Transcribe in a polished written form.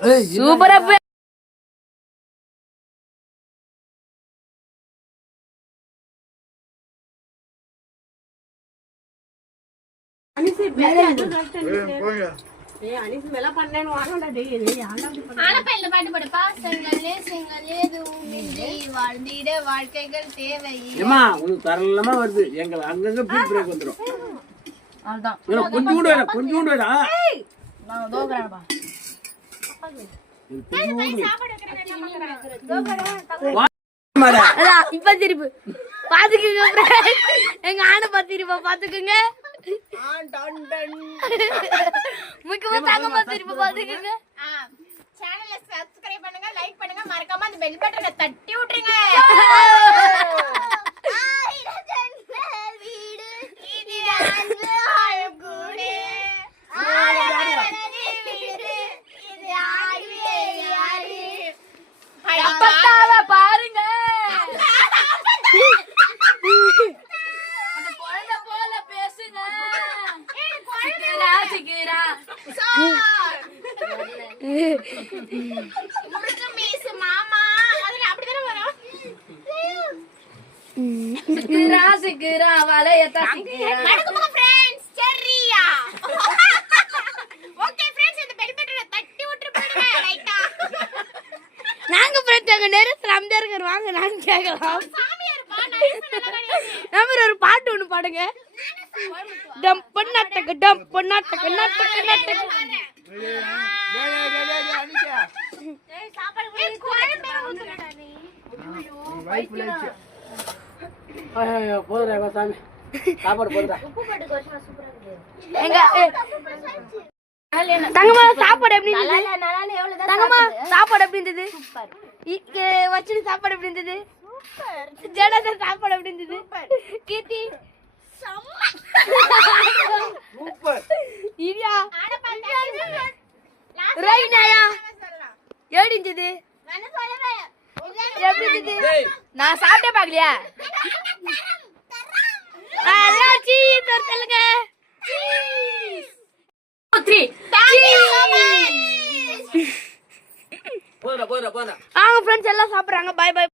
சூப்பரா வாழ்க்கைகள் தேவை தரலமா வருது எங்க அங்கங்க பிரேக் வந்துடும். கொஞ்சோண்டு இப்ப திருப்பு பாத்துக்குங்க. எங்க ஆணை பாத்திருப்பா பாத்துக்குங்க. முக்கியமா தாங்க பாத்திருப்பா பாத்துக்குங்க. சேனலை சப்ஸ்கிரைப் பண்ணுங்க, லைக் பண்ணுங்க, மறக்காம அந்த பெல் பட்டனை தட்டி விட்டுருங்க. பாருங்க அந்த குழந்தை போல பேசுங்க. சிக்கிரா மாமா அதுல அப்படிதானே வரும். சிக்கிரா சிக்கிரா வளையத்தா சிக்கிரா. நடக்குமா फ्रेंड्स? சரியா? ஓகே फ्रेंड्स, இந்த பெல் பட்டனை தட்டி விட்டு போடுங்க ரைட்டா. நாங்க ஃப்ரெண்ட்ஸ் அங்க நேரத்துல அமைதியா இருக்க வாங்க நான் கேக்கலாம். சாமியார்ப்பா நான் நம்ம ஒரு பாட்டு ஒன்னு பாடுங்க. டம் பண்ணாட்டக்க டம் பண்ணாட்டக்க நாட்டக்க நாட்டக்க. ஏய் சாப்பாடு போய் குழம்பு ஊத்துறடா நீ. போதுடா சாமி, சாப்பாடு போதுடா. உப்பு போட்டு கோசமா சூப்பரா இருக்கு. எங்க தங்கமா சாப்பாடு எப்படி இருந்தது? நல்லா எவ்வளவு தங்கமா சாப்பாடு எப்படி இருந்தது? சூப்பர். இங்க வச்சிரு சாப்பாடு எப்படி இருந்தது? சூப்பர். ஜடத சாப்பாடு எப்படி இருந்தது? கீர்த்தி சூப்பர். இரியா ஆட பண்றாங்க. ரைனாயா எப்படி இருந்தது? நான் சொல்றேன். எப்படி இருந்தது? நான் சாப்பிட்டே பார்க்கலையா? அல்லாச்சி தரலுங்க. சீஸ் 3 போதுடா. அவங்க ஃப்ரெண்ட்ஸ் எல்லாம் சாப்பிடுறாங்க. Bye by.